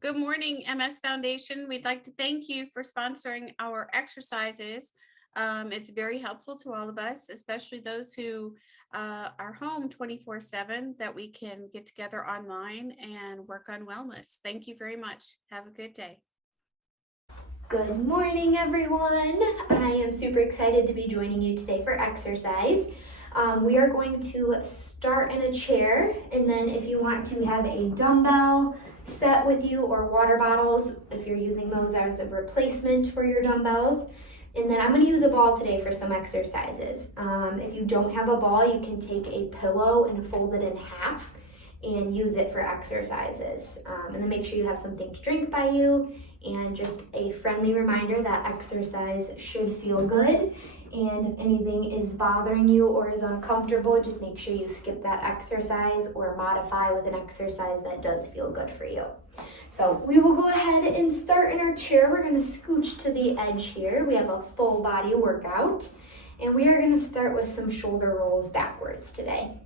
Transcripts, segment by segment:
Good morning, MS Foundation. We'd like to thank you for sponsoring our exercises. It's very helpful to all of us, especially those who are home 24/7, that we can get together online and work on wellness. Thank you very much. Have a good day. Good morning, everyone. I am super excited to be joining you today for exercise. We are going to start in a chair, and then if you want to have a dumbbell set with you or water bottles, if you're using those as a replacement for your dumbbells. And then I'm going to use a ball today for some exercises. If you don't have a ball, you can take a pillow and fold it in half and use it for exercises. And then make sure you have something to drink by you. And just a friendly reminder that exercise should feel good. And if anything is bothering you or is uncomfortable, just make sure you skip that exercise or modify with an exercise that does feel good for you. So we will go ahead and start in our chair. We're going to scooch to the edge here. We have a full body workout. And we are going to start with some shoulder rolls backwards today.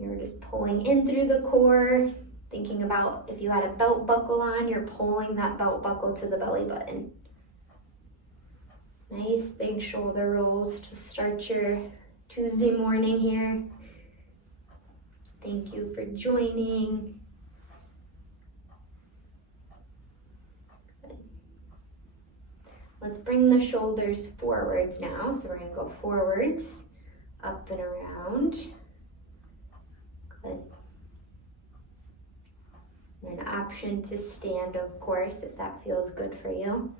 You're just pulling in through the core. Thinking about if you had a belt buckle on, you're pulling that belt buckle to the belly button. Nice big shoulder rolls to start your Tuesday morning here. Thank you for joining. Good. Let's bring the shoulders forwards now. So we're going to go forwards, up and around. Good. An option to stand, of course, if that feels good for you.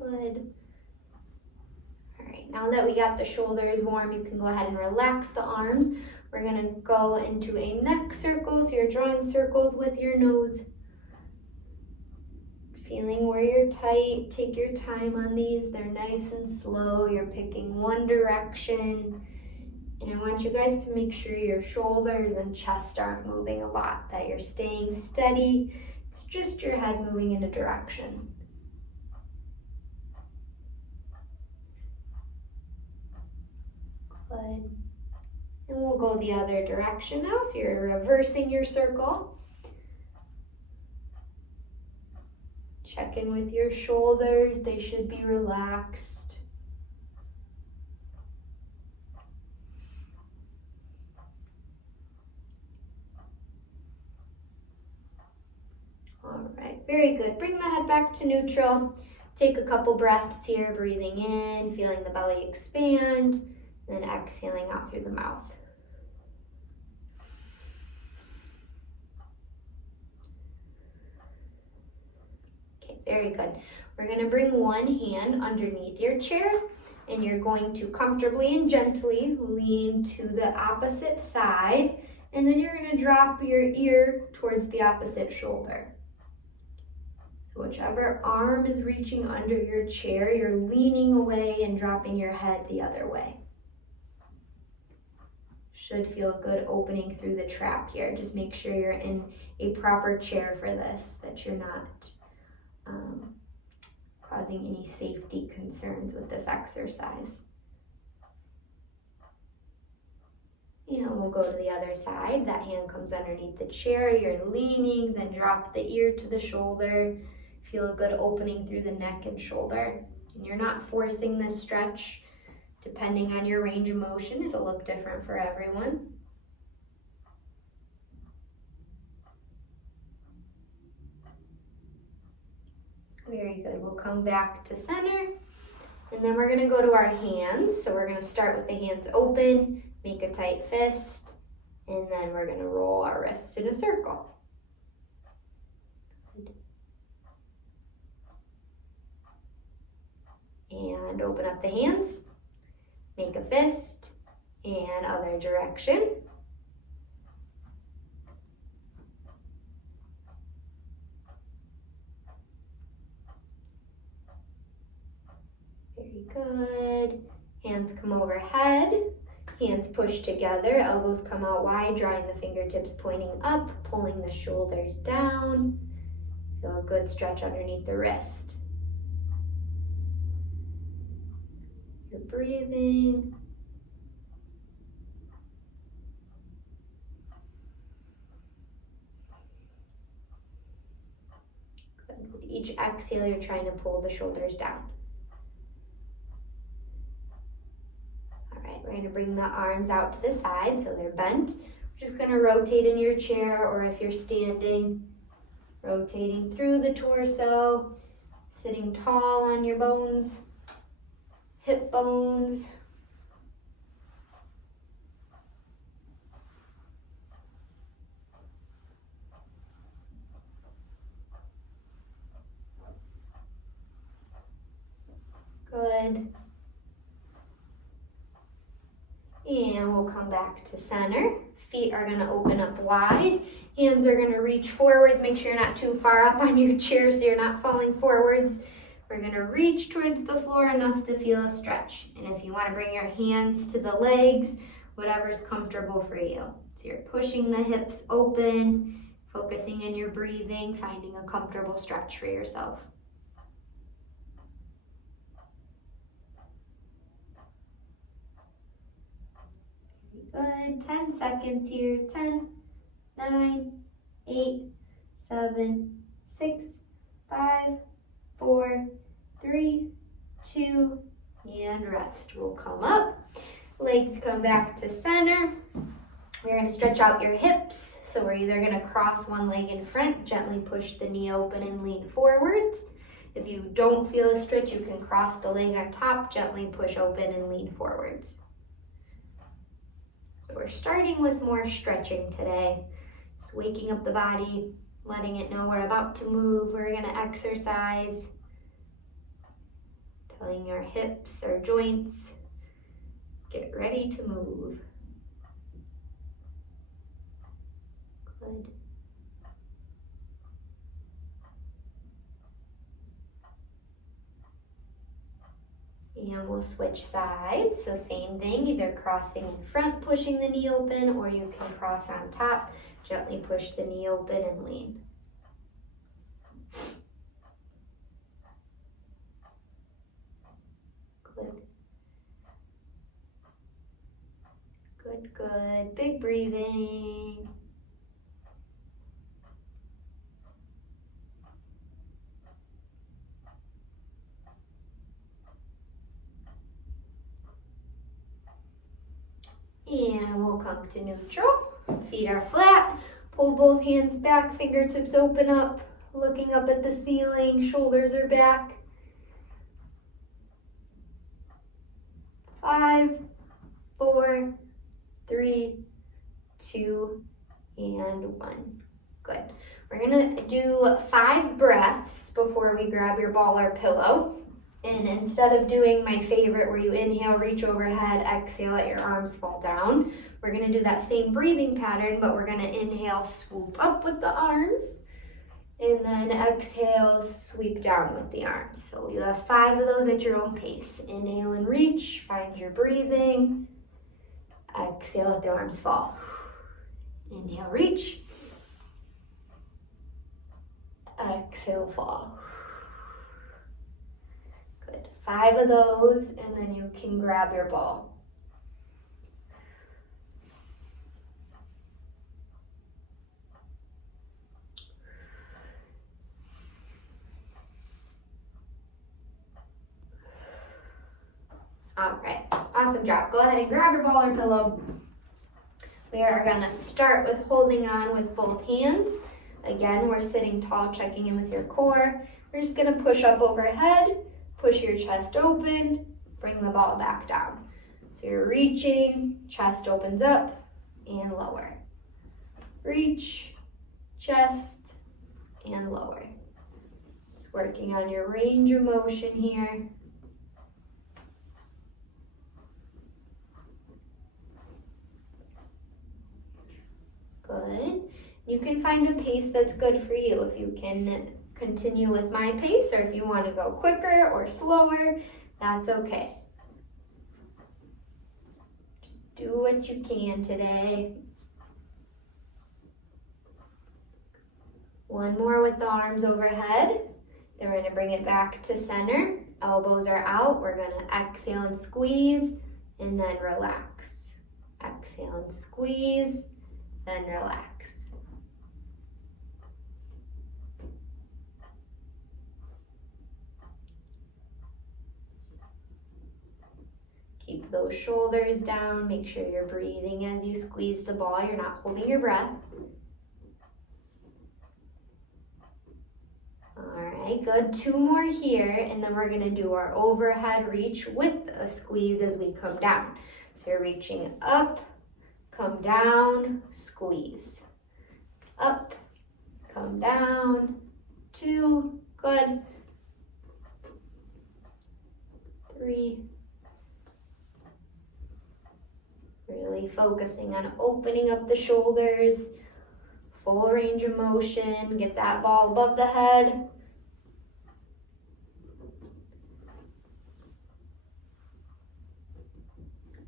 Good. All right, now that we got the shoulders warm, you can go ahead and relax the arms. We're going to go into a neck circle, so you're drawing circles with your nose. Feeling where you're tight, take your time on these. They're nice and slow. You're picking one direction. And I want you guys to make sure your shoulders and chest aren't moving a lot, that you're staying steady. It's just your head moving in a direction. Good. And we'll go the other direction now. So you're reversing your circle. Check in with your shoulders. They should be relaxed. All right, very good. Bring the head back to neutral. Take a couple breaths here, breathing in, feeling the belly expand, and then exhaling out through the mouth. Okay, very good. We're going to bring one hand underneath your chair, and you're going to comfortably and gently lean to the opposite side, and then you're going to drop your ear towards the opposite shoulder. Whichever arm is reaching under your chair, you're leaning away and dropping your head the other way. Should feel good opening through the trap here. Just make sure you're in a proper chair for this, that you're not causing any safety concerns with this exercise. And we'll go to the other side. That hand comes underneath the chair. You're leaning, then drop the ear to the shoulder. Feel a good opening through the neck and shoulder. And you're not forcing this stretch. Depending on your range of motion, it'll look different for everyone. Very good. We'll come back to center. And then we're going to go to our hands. So we're going to start with the hands open, make a tight fist, and then we're going to roll our wrists in a circle. And open up the hands, make a fist, and other direction. Very good. Hands come overhead, hands push together, elbows come out wide, drawing the fingertips pointing up, pulling the shoulders down. Feel a good stretch underneath the wrist. You're breathing. each exhale, you're trying to pull the shoulders down. All right, we're gonna bring the arms out to the side so they're bent. We're just gonna rotate in your chair, or if you're standing, rotating through the torso, sitting tall on your bones, hip bones. Good. And we'll come back to center. Feet are gonna open up wide. Hands are gonna reach forwards. Make sure you're not too far up on your chair so you're not falling forwards. We're gonna reach towards the floor enough to feel a stretch. And if you wanna bring your hands to the legs, whatever's comfortable for you. So you're pushing the hips open, focusing in your breathing, finding a comfortable stretch for yourself. Good, 10 seconds here. 10, 9, 8, 7, 6, 5, 4, 3, 2, and rest. We'll come up, legs come back to center. We're gonna stretch out your hips. So we're either gonna cross one leg in front, gently push the knee open and lean forwards. If you don't feel a stretch, you can cross the leg on top, gently push open and lean forwards. So we're starting with more stretching today. Just waking up the body, letting it know we're about to move. We're gonna exercise. Telling our hips, our joints, get ready to move. Good. And we'll switch sides. So same thing, either crossing in front, pushing the knee open, or you can cross on top, gently push the knee open and lean. Good. Good, good. Big breathing. And we'll come to neutral. Feet are flat. Pull both hands back, fingertips open up, looking up at the ceiling, shoulders are back. 5, 4, 3, 2, and 1. Good. We're gonna do 5 breaths before we grab your ball or pillow. And instead of doing my favorite where you inhale, reach overhead, exhale, let your arms fall down, we're gonna do that same breathing pattern, but we're gonna inhale, swoop up with the arms, and then exhale, sweep down with the arms. So you have 5 of those at your own pace. Inhale and reach, find your breathing. Exhale, let the arms fall. Inhale, reach. Exhale, fall. 5 of those, and then you can grab your ball. All right, awesome job. Go ahead and grab your ball or pillow. We are gonna start with holding on with both hands. Again, we're sitting tall, checking in with your core. We're just gonna push up overhead. Push your chest open, bring the ball back down. So you're reaching, chest opens up and lower. Reach, chest, and lower. Just working on your range of motion here. Good. You can find a pace that's good for you. If you can continue with my pace, or if you want to go quicker or slower, that's okay. Just do what you can today. One more with the arms overhead. Then we're going to bring it back to center. Elbows are out. We're going to exhale and squeeze, and then relax. Exhale and squeeze, then relax. those shoulders down. Make sure you're breathing as you squeeze the ball. You're not holding your breath. All right, good. 2 more here, and then we're gonna do our overhead reach with a squeeze as we come down. So you're reaching up, come down, squeeze. Up, come down, 2, good. 3. Really focusing on opening up the shoulders, full range of motion, get that ball above the head.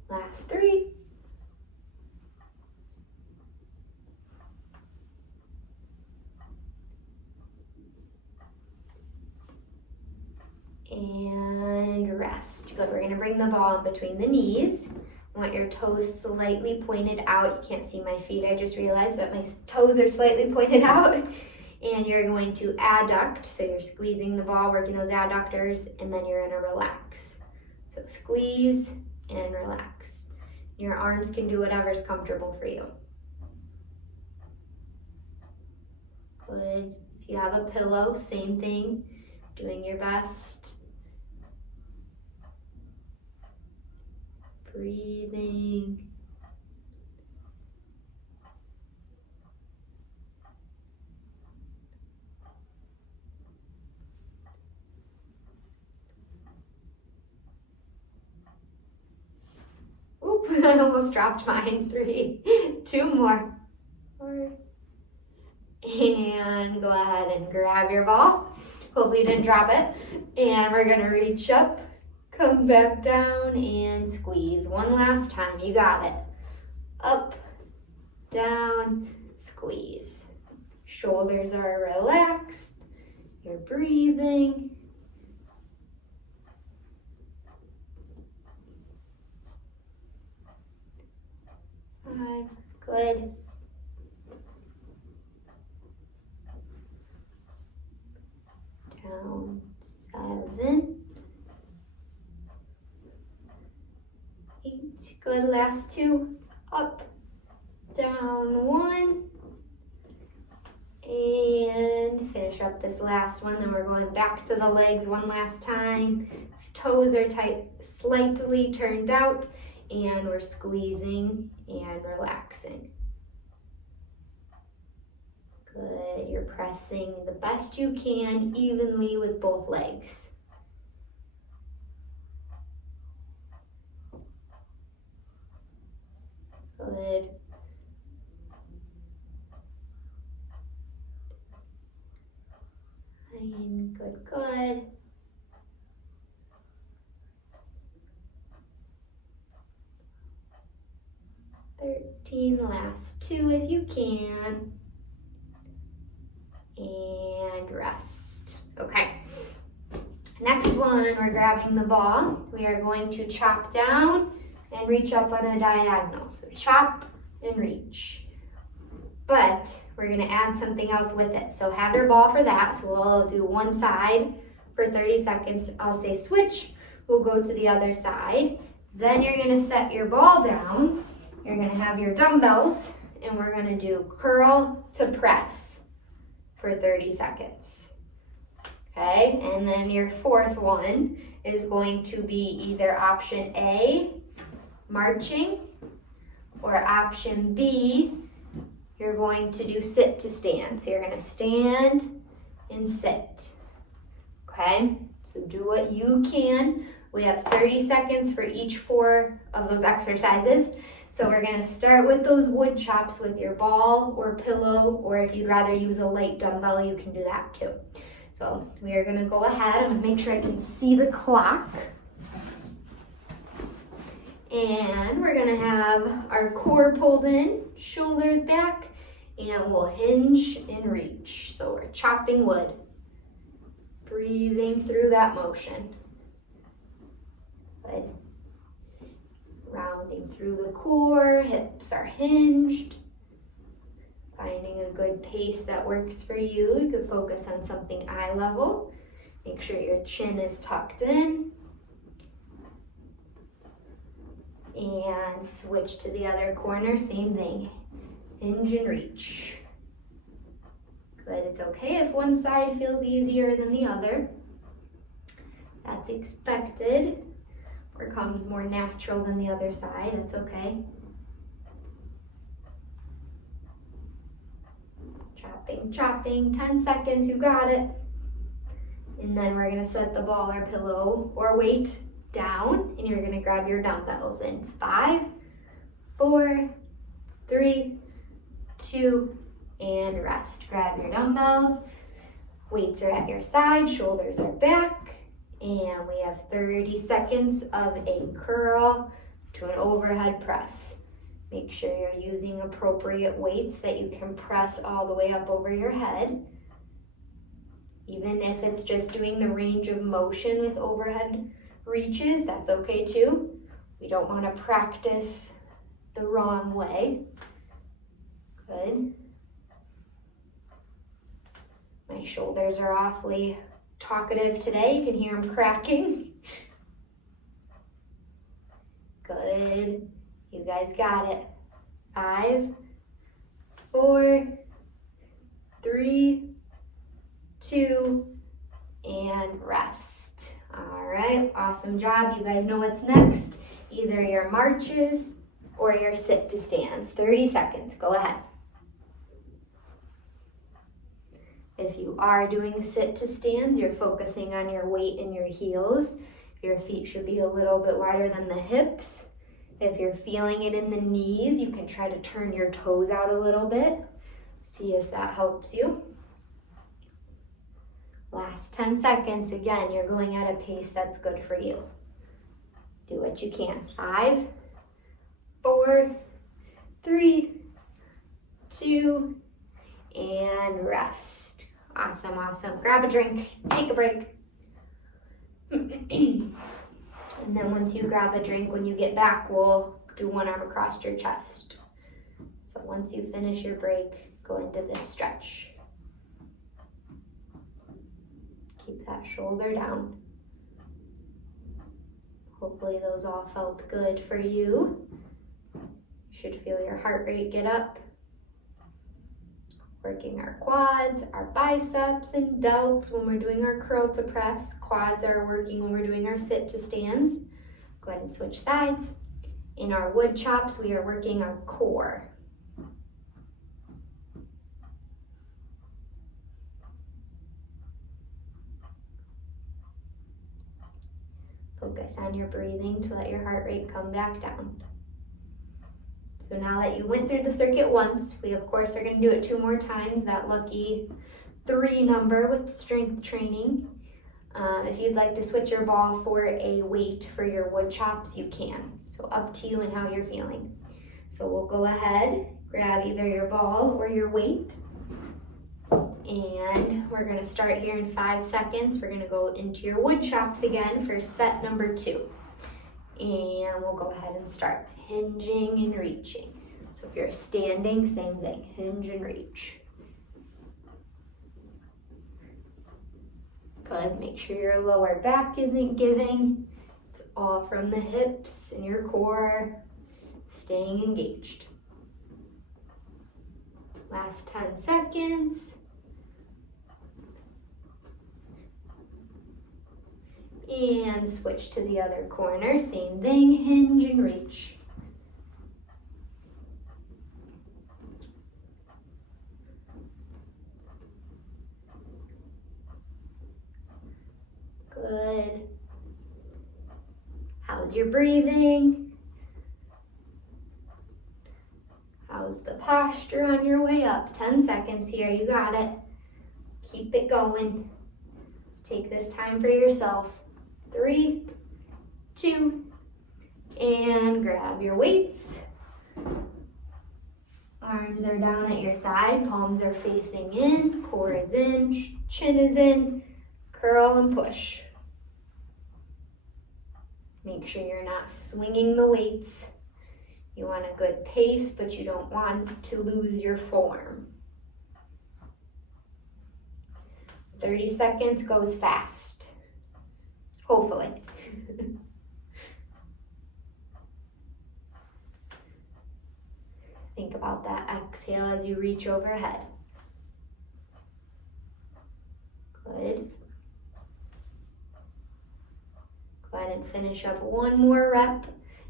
Last 3. And rest. Good. We're going to bring the ball in between the knees. I want your toes slightly pointed out. You can't see my feet, I just realized, but my toes are slightly pointed out. And you're going to adduct, so you're squeezing the ball, working those adductors, and then you're going to relax. So squeeze and relax. Your arms can do whatever's comfortable for you. Good. If you have a pillow, same thing, doing your best. Breathing. Oop, I almost dropped mine. 3, 2 more. 4. And go ahead and grab your ball. Hopefully you didn't drop it. And we're gonna reach up, come back down, and squeeze. One last time, you got it. Up, down, squeeze. Shoulders are relaxed. You're breathing. Good. Down, 7. 8. Good. Last 2. Up, down, 1. And finish up this last one. Then we're going back to the legs one last time. Toes are tight, slightly turned out, and we're squeezing and relaxing. Good. You're pressing the best you can evenly with both legs. Good. Fine. Good, good. Last 2 if you can. And rest. Okay. Next one, we're grabbing the ball. We are going to chop down and reach up on a diagonal. So chop and reach. But we're going to add something else with it. So have your ball for that. So we'll do one side for 30 seconds. I'll say switch. We'll go to the other side. Then you're going to set your ball down. You're going to have your dumbbells, and we're going to do curl to press for 30 seconds. Okay, and then your fourth one is going to be either option A, marching, or option B, you're going to do sit to stand. So you're going to stand and sit. Okay, so do what you can. We have 30 seconds for each 4 of those exercises. So we're going to start with those wood chops with your ball or pillow, or if you'd rather use a light dumbbell, you can do that too. So we are going to go ahead. I'm going to make sure I can see the clock. And we're going to have our core pulled in, shoulders back, and we'll hinge and reach. So we're chopping wood, breathing through that motion. Good. Rounding through the core, hips are hinged. Finding a good pace that works for you. You could focus on something eye level. Make sure your chin is tucked in. And switch to the other corner, same thing. Hinge and reach. Good, it's okay if one side feels easier than the other. That's expected, or comes more natural than the other side, that's okay. Chopping, chopping, 10 seconds, you got it. And then we're gonna set the ball or pillow or weight down, and you're gonna grab your dumbbells in 5, 4, 3, 2, and rest. Grab your dumbbells, weights are at your side, shoulders are back, and we have 30 seconds of a curl to an overhead press. Make sure you're using appropriate weights that you can press all the way up over your head. Even if it's just doing the range of motion with overhead reaches, that's okay too. We don't want to practice the wrong way. Good. My shoulders are awfully talkative today. You can hear them cracking. Good. You guys got it. 5, 4, 3, 2, and rest. All right, awesome job. You guys know what's next. Either your marches or your sit to stands. 30 seconds, go ahead. If you are doing sit to stands, you're focusing on your weight and your heels. Your feet should be a little bit wider than the hips. If you're feeling it in the knees, you can try to turn your toes out a little bit. See if that helps you. Last 10 seconds. Again, you're going at a pace that's good for you. Do what you can. 5, 4, 3, 2, and rest. Awesome, awesome. Grab a drink, take a break. And then once you grab a drink, when you get back, we'll do one arm across your chest. So once you finish your break, go into this stretch. Keep that shoulder down. Hopefully those all felt good for you. You should feel your heart rate get up. Working our quads, our biceps, and delts when we're doing our curl to press. Quads are working when we're doing our sit to stands. Go ahead and switch sides. In our wood chops, we are working our core. Focus on your breathing to let your heart rate come back down. So now that you went through the circuit once, we of course are going to do it 2 more times, that lucky 3 number with strength training. If you'd like to switch your ball for a weight for your wood chops, you can. So up to you and how you're feeling. So we'll go ahead, grab either your ball or your weight. And we're going to start here in 5 seconds. We're going to go into your wood chops again for set number 2. And we'll go ahead and start hinging and reaching. So if you're standing, same thing, hinge and reach. Good, make sure your lower back isn't giving. It's all from the hips and your core, staying engaged. Last 10 seconds. And switch to the other corner, same thing, hinge and reach. Good. How's your breathing? How's the posture on your way up? 10 seconds here, you got it. Keep it going. Take this time for yourself. 3, 2, and grab your weights. Arms are down at your side, palms are facing in, core is in, chin is in, curl and push. Make sure you're not swinging the weights. You want a good pace, but you don't want to lose your form. 30 seconds goes fast. Hopefully. Think about that exhale as you reach overhead. Good. Go ahead and finish up one more rep,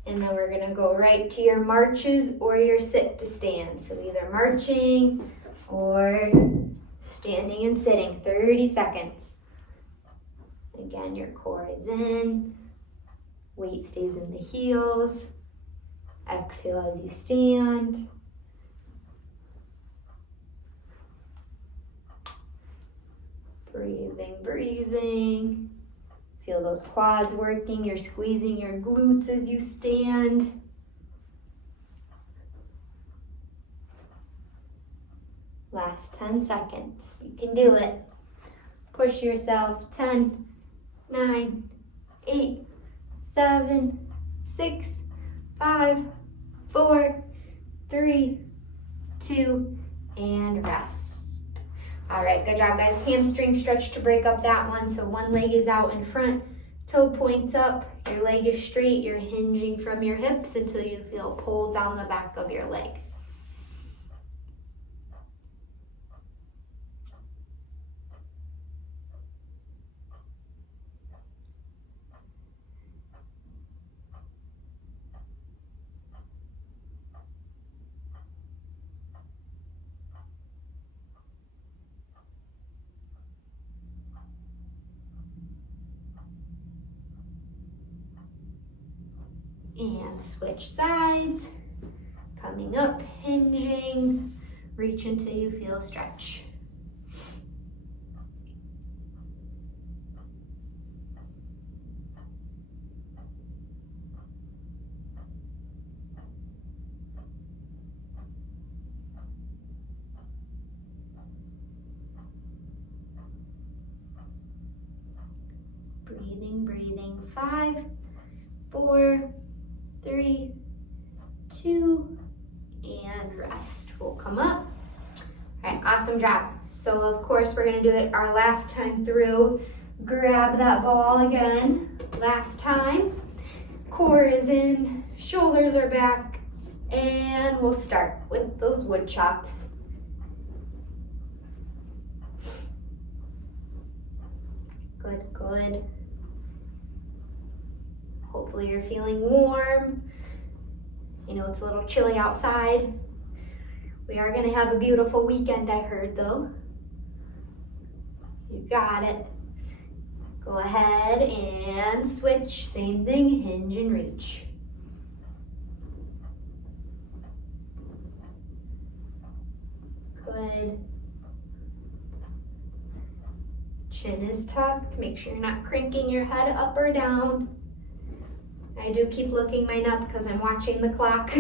and then we're gonna go right to your marches or your sit to stand. So either marching or standing and sitting, 30 seconds. Again, your core is in, weight stays in the heels. Exhale as you stand. Breathing, breathing. Feel those quads working. You're squeezing your glutes as you stand. Last 10 seconds. You can do it. Push yourself. 10, 9, 8, 7, 6, 5, 4, 3, 2, and rest. All right, good job, guys. Hamstring stretch to break up that one. So one leg is out in front, toe points up, your leg is straight, you're hinging from your hips until you feel pulled down the back of your leg. And switch sides, coming up, hinging, reach until you feel stretch. Breathing, breathing, 5, 4, 3, 2, and rest. We'll come up. All right, awesome job. So of course we're gonna do it our last time through. Grab that ball again. Last time. Core is in, shoulders are back, and we'll start with those wood chops. Good, good. Hopefully you're feeling warm. You know, it's a little chilly outside. We are gonna have a beautiful weekend, I heard though. You got it. Go ahead and switch. Same thing, hinge and reach. Good. Chin is tucked. Make sure you're not cranking your head up or down. I do keep looking mine up because I'm watching the clock.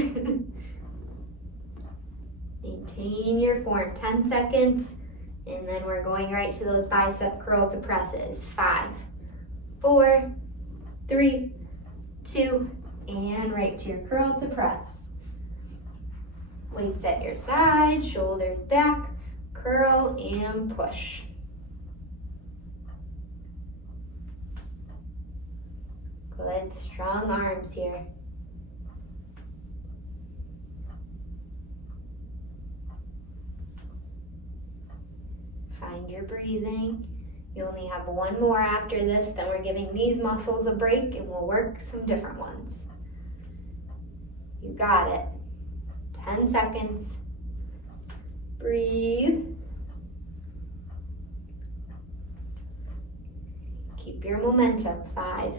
Maintain your form, 10 seconds, and then we're going right to those bicep curl to presses. 5, 4, 3, 2, and right to your curl to press. Weights at your side, shoulders back, curl and push. Good, strong arms here. Find your breathing. You only have one more after this, then we're giving these muscles a break and we'll work some different ones. You got it. 10 seconds. Breathe. Keep your momentum. 5,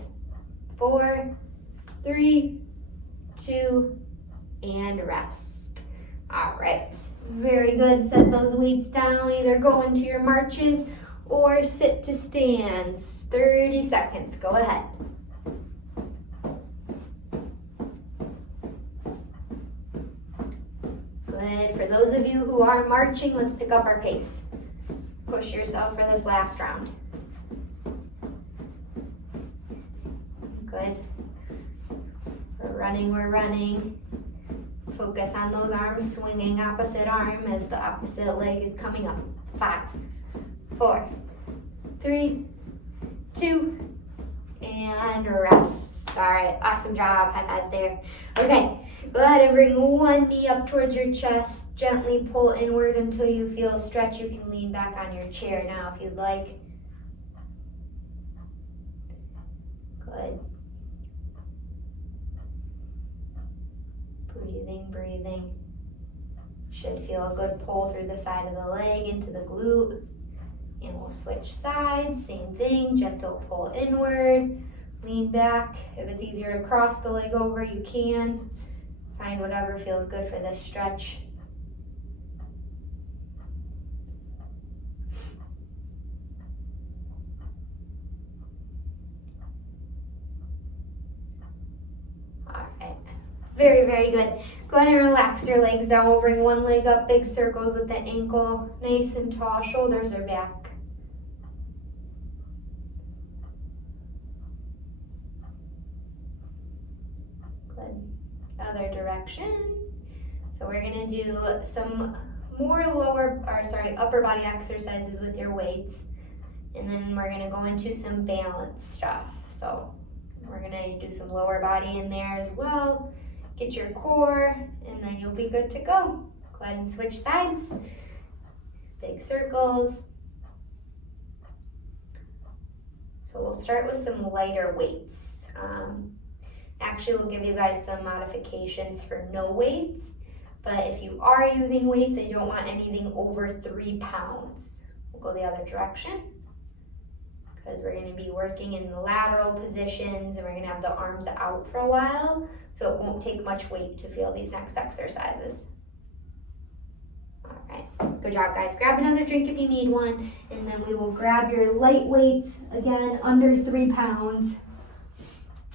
4, 3, 2, and rest. All right, very good. Set those weights down, either go into your marches or sit to stands. 30 seconds, go ahead. Good, for those of you who are marching, let's pick up our pace. Push yourself for this last round. Good. We're running. Focus on those arms swinging opposite arm as the opposite leg is coming up. 5, 4, 3, 2, and rest. All right, awesome job. High fives there. Okay, go ahead and bring one knee up towards your chest. Gently pull inward until you feel a stretch. You can lean back on your chair now if you'd like. Good. Breathing, breathing. Should feel a good pull through the side of the leg into the glute. And we'll switch sides, same thing, gentle pull inward, lean back. If it's easier to cross the leg over, you can. Find whatever feels good for this stretch. All right, very, very good. Go ahead and relax your legs down. We'll bring one leg up, big circles with the ankle, nice and tall, shoulders are back. Other direction. So we're gonna do some more upper body exercises with your weights, and then we're gonna go into some balance stuff. So we're gonna do some lower body in there as well. Get your core, and then you'll be good to go. Go ahead and switch sides. Big circles. So we'll start with some lighter weights. Actually, we'll give you guys some modifications for no weights, but if you are using weights, I don't want anything over 3 pounds. We'll go the other direction because we're going to be working in the lateral positions and we're going to have the arms out for a while, so it won't take much weight to feel these next exercises. All right, good job, guys. Grab another drink if you need one, and then we will grab your light weights, again, under 3 pounds.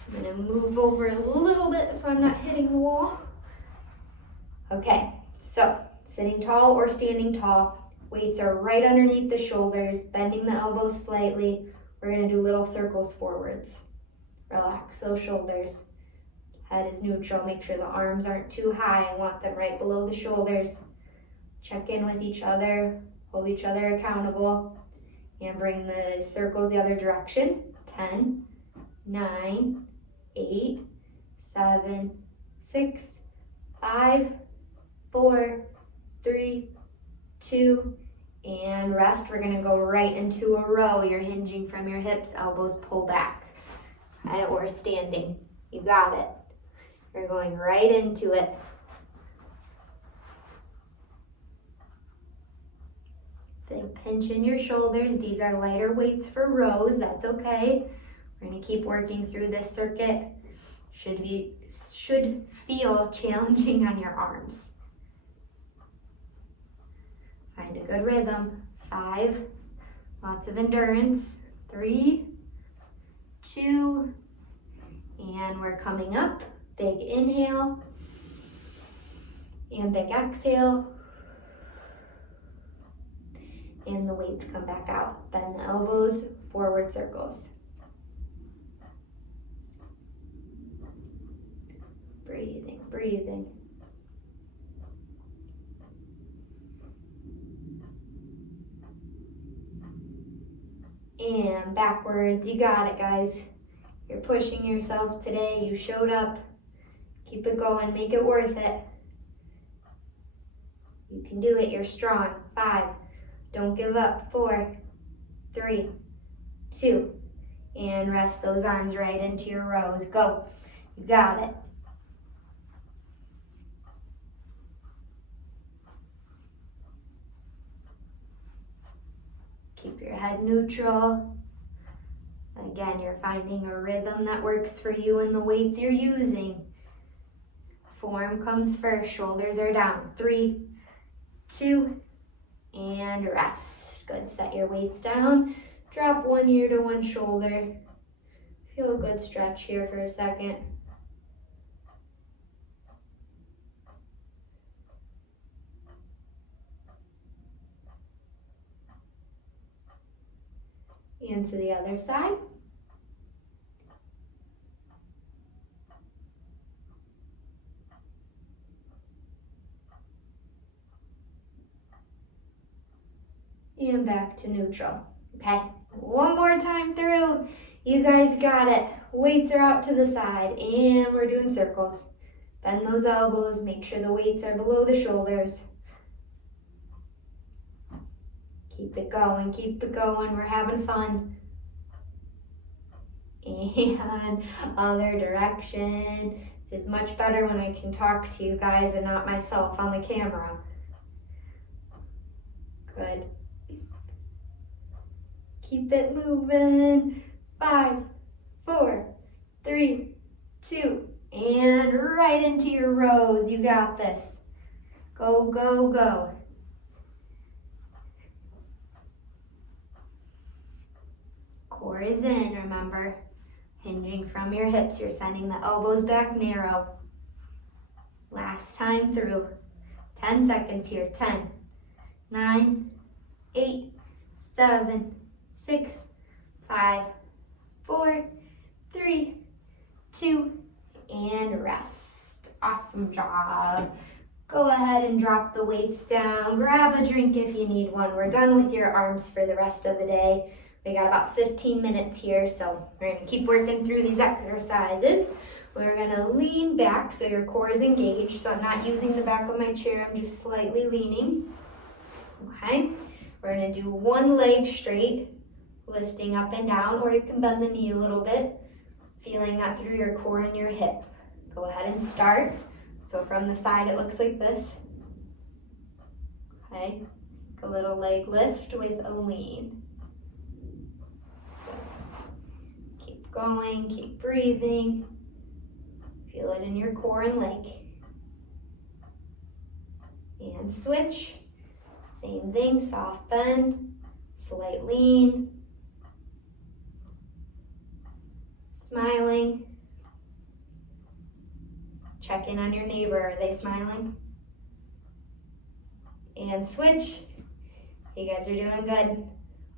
I'm gonna move over a little bit so I'm not hitting the wall. Okay, so sitting tall or standing tall, weights are right underneath the shoulders, bending the elbows slightly. We're gonna do little circles forwards. Relax those shoulders. Head is neutral, make sure the arms aren't too high. I want them right below the shoulders. Check in with each other, hold each other accountable, and bring the circles the other direction. 10, 9, 8, 7, 6, 5, 4, 3, 2, and rest. We're gonna go right into a row. You're hinging from your hips, elbows pull back. Okay, or standing. You got it. You're going right into it. Big pinch in your shoulders. These are lighter weights for rows. That's okay. We're going to keep working through this circuit. Should feel challenging on your arms. Find a good rhythm. 5, lots of endurance. 3, 2, and we're coming up. Big inhale and big exhale. And the weights come back out. Bend the elbows, forward circles. Breathing, breathing. And backwards. You got it, guys. You're pushing yourself today. You showed up. Keep it going. Make it worth it. You can do it. You're strong. 5. Don't give up. 4, 3, 2, and rest those arms right into your rows. Go. You got it. Keep your head neutral. Again, you're finding a rhythm that works for you and the weights you're using. Form comes first. Shoulders are down. 3, 2, and rest. Good. Set your weights down. Drop one ear to one shoulder. Feel a good stretch here for a second. And to the other side. And back to neutral. Okay, one more time through. You guys got it. Weights are out to the side and we're doing circles. Bend those elbows, make sure the weights are below the shoulders. Keep it going, we're having fun. And other direction. This is much better when I can talk to you guys and not myself on the camera. Good. Keep it moving. 5, 4, 3, 2, and right into your rows. You got this. Go, go, go. Core is in, remember. Hinging from your hips, you're sending the elbows back narrow. Last time through. 10 seconds here. 10, 9, 8, 7, 6, 5, 4, 3, 2, and rest. Awesome job. Go ahead and drop the weights down. Grab a drink if you need one. We're done with your arms for the rest of the day. We got about 15 minutes here, so we're gonna keep working through these exercises. We're gonna lean back so your core is engaged. So I'm not using the back of my chair, I'm just slightly leaning. Okay, we're gonna do one leg straight, lifting up and down, or you can bend the knee a little bit, feeling that through your core and your hip. Go ahead and start. So from the side, it looks like this. Okay, a little leg lift with a lean. Keep going, keep breathing. Feel it in your core and leg. And switch. Same thing, soft bend, slight lean. Smiling. Check in on your neighbor, are they smiling? And switch. You guys are doing good.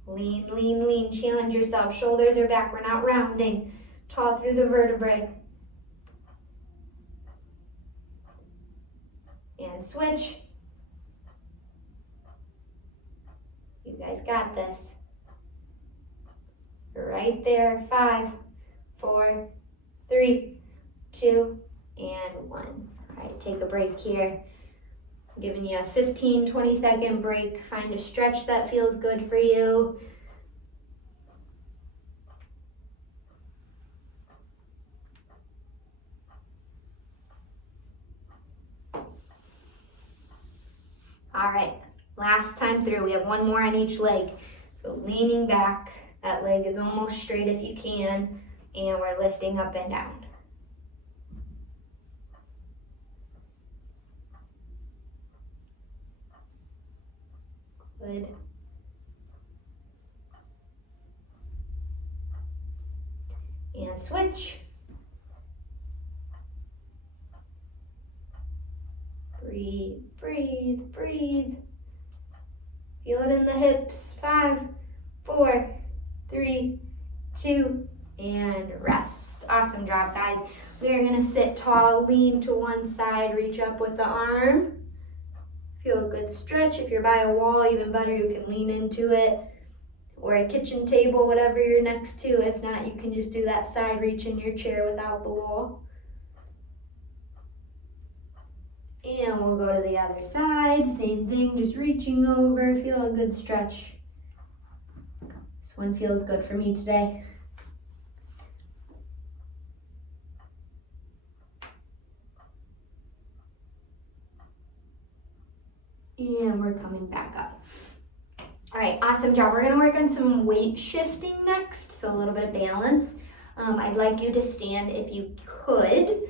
Lean, lean, lean, challenge yourself. Shoulders are back, we're not rounding. Tall through the vertebrae. And switch. You guys got this. Right there, 5, 4, 3, 2, and 1. All right, take a break here. I'm giving you a 15, 20-second break. Find a stretch that feels good for you. All right, last time through, we have one more on each leg. So leaning back, that leg is almost straight if you can, and we're lifting up and down. Good. And switch. Breathe, breathe, breathe. Feel it in the hips. 5, 4, 3, 2, and rest. Awesome job, guys. We are gonna sit tall, lean to one side, reach up with the arm. Feel a good stretch. If you're by a wall, even better, you can lean into it, or a kitchen table, whatever you're next to. If not, you can just do that side reach in your chair without the wall. And we'll go to the other side. Same thing, just reaching over. Feel a good stretch. This one feels good for me today. And we're coming back up. All right, awesome job. We're gonna work on some weight shifting next, so a little bit of balance. I'd like you to stand, if you could,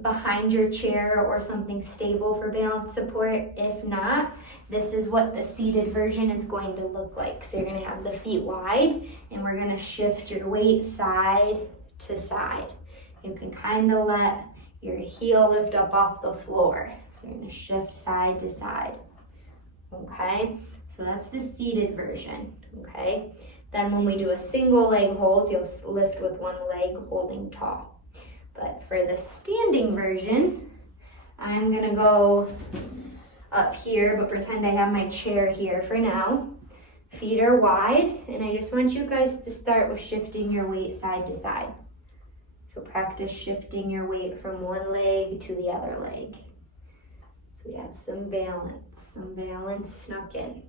behind your chair or something stable for balance support. If not, this is what the seated version is going to look like. So you're gonna have the feet wide, and we're gonna shift your weight side to side. You can kind of let your heel lift up off the floor. So you're gonna shift side to side, okay? So that's the seated version, okay? Then when we do a single leg hold, you'll lift with one leg holding tall. But for the standing version, I'm gonna go up here, but pretend I have my chair here for now. Feet are wide, and I just want you guys to start with shifting your weight side to side. So practice shifting your weight from one leg to the other leg. So we have some balance snuck in.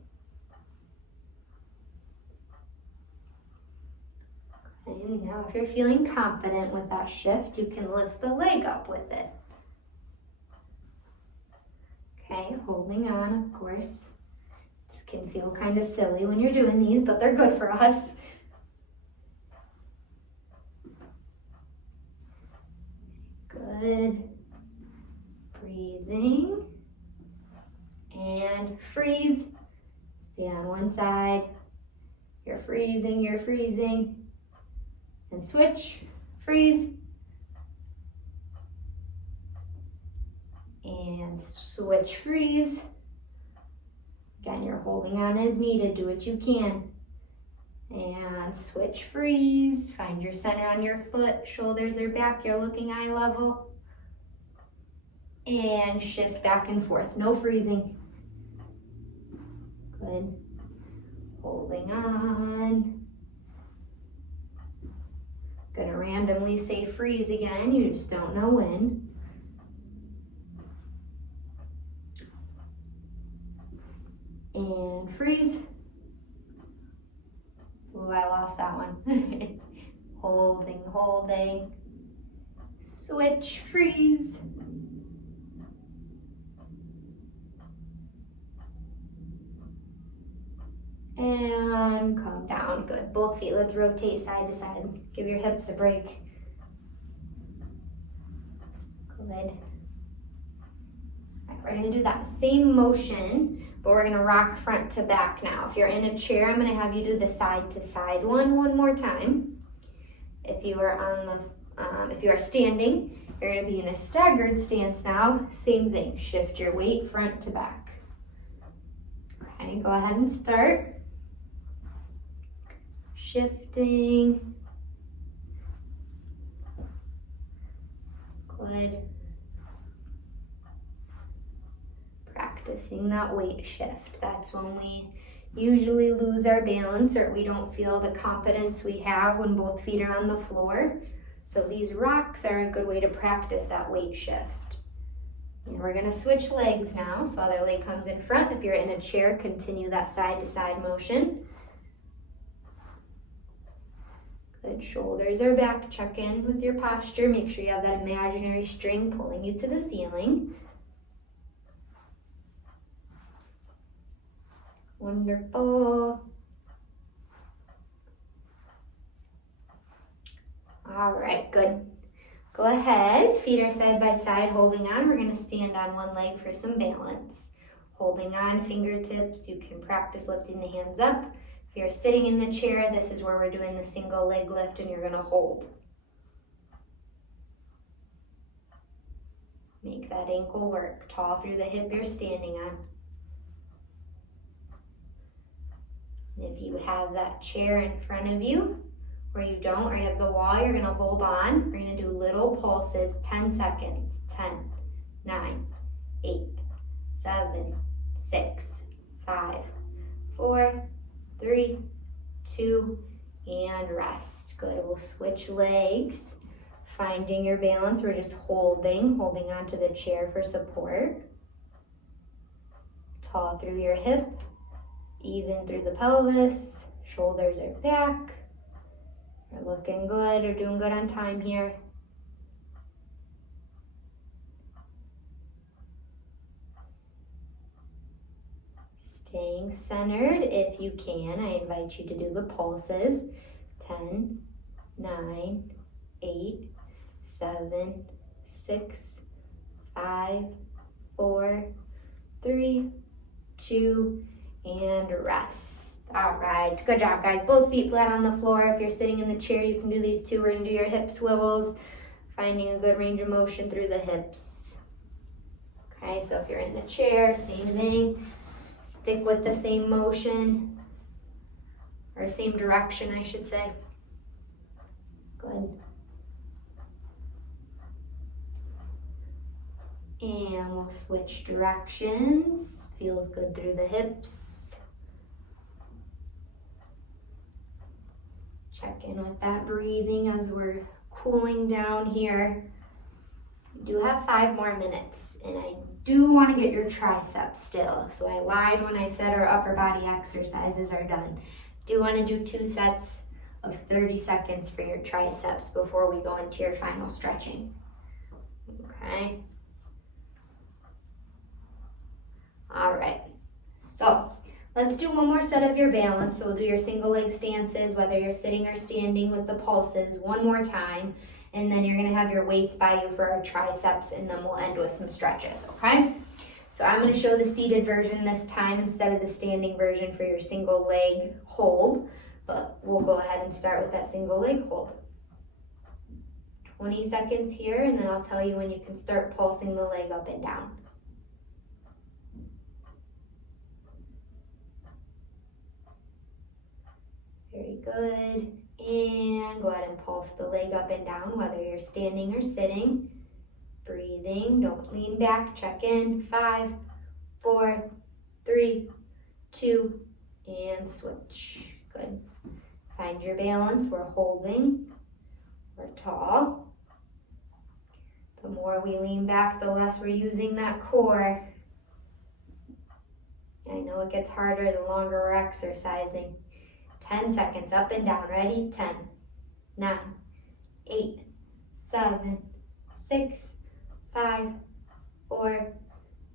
And now if you're feeling confident with that shift, you can lift the leg up with it. Okay, holding on, of course. This can feel kind of silly when you're doing these, but they're good for us. Good. Breathing. And freeze. Stay on one side. You're freezing. And switch, freeze. And switch, freeze. Again, you're holding on as needed, do what you can. And switch, freeze. Find your center on your foot, shoulders are back, you're looking eye level. And shift back and forth, no freezing. Good. Holding on. Gonna randomly say freeze again, you just don't know when. And freeze. Ooh, I lost that one. Holding. Switch, freeze. And calm down, good. Both feet, let's rotate side to side. Give your hips a break. Good. All right, we're gonna do that same motion, but we're gonna rock front to back now. If you're in a chair, I'm gonna have you do the side to side one more time. If you are if you are standing, you're gonna be in a staggered stance now. Same thing, shift your weight front to back. Okay, go ahead and start. Shifting. Good. Practicing that weight shift. That's when we usually lose our balance or we don't feel the confidence we have when both feet are on the floor. So these rocks are a good way to practice that weight shift. And we're gonna switch legs now. So other leg comes in front. If you're in a chair, continue that side to side motion. Good, shoulders are back. Check in with your posture. Make sure you have that imaginary string pulling you to the ceiling. Wonderful. All right, good. Go ahead, feet are side by side, holding on. We're gonna stand on one leg for some balance. Holding on, fingertips. You can practice lifting the hands up. If you're sitting in the chair, this is where we're doing the single leg lift and you're gonna hold. Make that ankle work. Tall through the hip you're standing on. And if you have that chair in front of you, or you don't, or you have the wall, you're gonna hold on. We're gonna do little pulses, 10 seconds. 10, 9, 8, 7, 6, 5, 4, 3, 2, and rest. Good, we'll switch legs. Finding your balance, we're just holding onto the chair for support. Tall through your hip, even through the pelvis. Shoulders are back. We're looking good, we're doing good on time here. Staying centered if you can. I invite you to do the pulses. 10, 9, 8, 7, 6, 5, 4, 3, 2, and rest. All right, good job, guys. Both feet flat on the floor. If you're sitting in the chair, you can do these two. We're gonna do your hip swivels, finding a good range of motion through the hips. Okay, so if you're in the chair, same thing. Stick with the same motion, or same direction, I should say. Good. And we'll switch directions. Feels good through the hips. Check in with that breathing as we're cooling down here. We do have 5 more minutes, and I do want to get your triceps still. So I lied when I said our upper body exercises are done. Do want to do 2 sets of 30 seconds for your triceps before we go into your final stretching. Okay. All right. So let's do one more set of your balance. So we'll do your single leg stances, whether you're sitting or standing with the pulses, one more time. And then you're gonna have your weights by you for our triceps, and then we'll end with some stretches, okay? So I'm gonna show the seated version this time instead of the standing version for your single leg hold, but we'll go ahead and start with that single leg hold. 20 seconds here, and then I'll tell you when you can start pulsing the leg up and down. Very good. And go ahead and pulse the leg up and down, whether you're standing or sitting. Breathing, don't lean back, check in. 5, 4, 3, 2, and switch. Good. Find your balance. We're holding. We're tall. The more we lean back, the less we're using that core. I know it gets harder the longer we're exercising. 10 seconds, up and down. Ready? 10, 9, 8, 7, 6, 5, 4,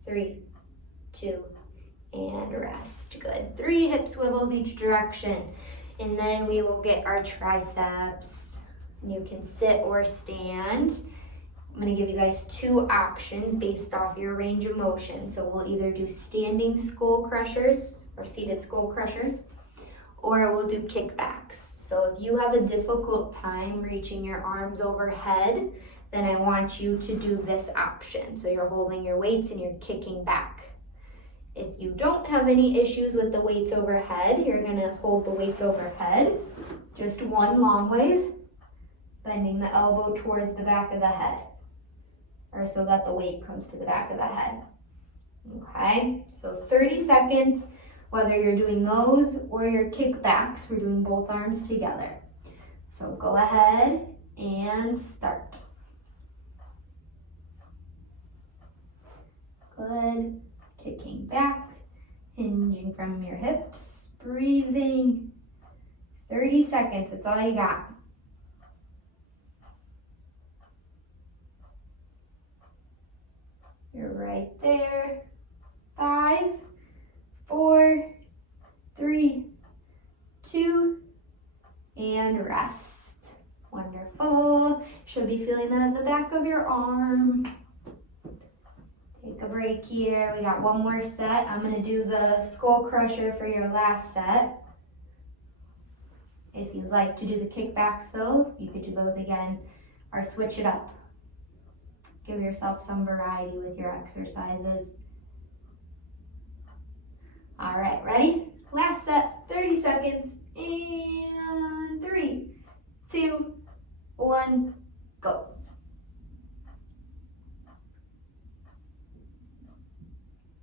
3, 2, and rest. Good. 3 hip swivels each direction. And then we will get our triceps. You can sit or stand. I'm going to give you guys 2 options based off your range of motion. So we'll either do standing skull crushers or seated skull crushers, or we'll do kickbacks. So if you have a difficult time reaching your arms overhead, then I want you to do this option. So you're holding your weights and you're kicking back. If you don't have any issues with the weights overhead, you're gonna hold the weights overhead, just one long ways, bending the elbow towards the back of the head, or so that the weight comes to the back of the head. Okay, so 30 seconds. Whether you're doing those or your kickbacks, we're doing both arms together. So go ahead and start. Good. Kicking back, hinging from your hips, breathing. 30 seconds, that's all you got. You're right there. 5, 4, 3, 2, and rest. Wonderful. Should be feeling that in the back of your arm. Take a break here. We got one more set. I'm going to do the skull crusher for your last set. If you'd like to do the kickbacks though, you could do those again or switch it up. Give yourself some variety with your exercises. All right, ready? Last set, 30 seconds, and 3, 2, 1, go.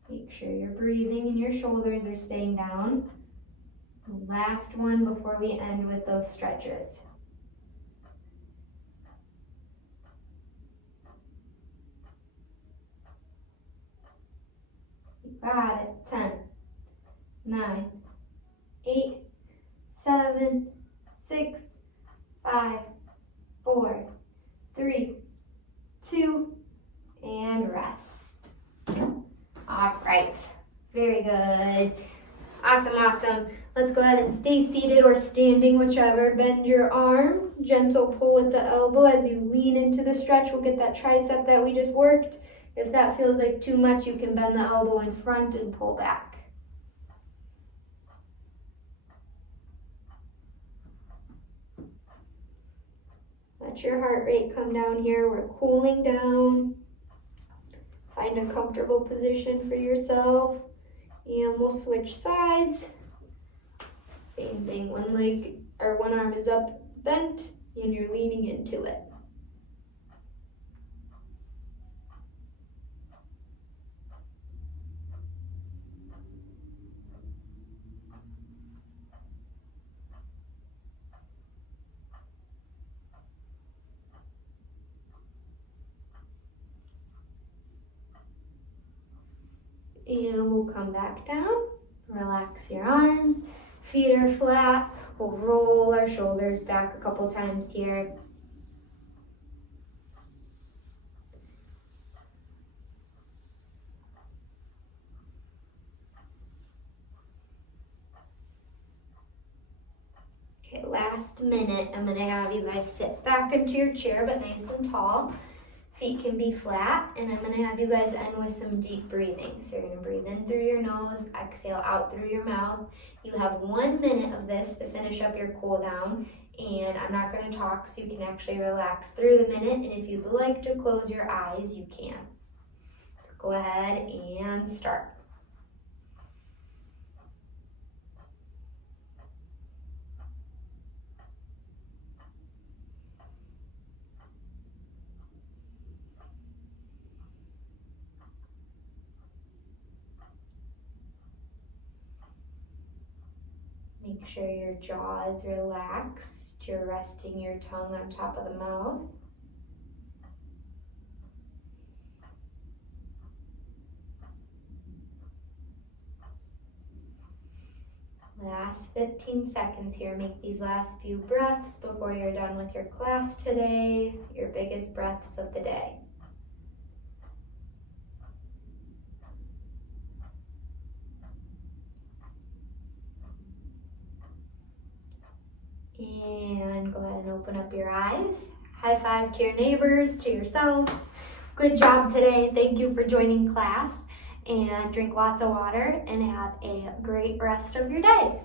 Make sure you're breathing and your shoulders are staying down. Last one before we end with those stretches. You got it. 10, 9, 8, 7, 6, 5, 4, 3, 2, and rest. All right, very good. Awesome, awesome. Let's go ahead and stay seated or standing, whichever. Bend your arm, gentle pull with the elbow as you lean into the stretch. We'll get that tricep that we just worked. If that feels like too much, you can bend the elbow in front and pull back. Let your heart rate come down here. We're cooling down. Find a comfortable position for yourself. And we'll switch sides. Same thing, one leg or one arm is up, bent, and you're leaning into it. And we'll come back down. Relax your arms. Feet are flat. We'll roll our shoulders back a couple times here. Okay, last minute, I'm gonna have you guys sit back into your chair, but nice and tall. Feet can be flat, and I'm gonna have you guys end with some deep breathing. So you're gonna breathe in through your nose, exhale out through your mouth. You have 1 minute of this to finish up your cool down, and I'm not gonna talk so you can actually relax through the minute, and if you'd like to close your eyes, you can. Go ahead and start. Make sure your jaw is relaxed. You're resting your tongue on top of the mouth. Last 15 seconds here. Make these last few breaths before you're done with your class today. Your biggest breaths of the day. And go ahead and open up your eyes. High five to your neighbors, to yourselves. Good job today. Thank you for joining class. And drink lots of water and have a great rest of your day.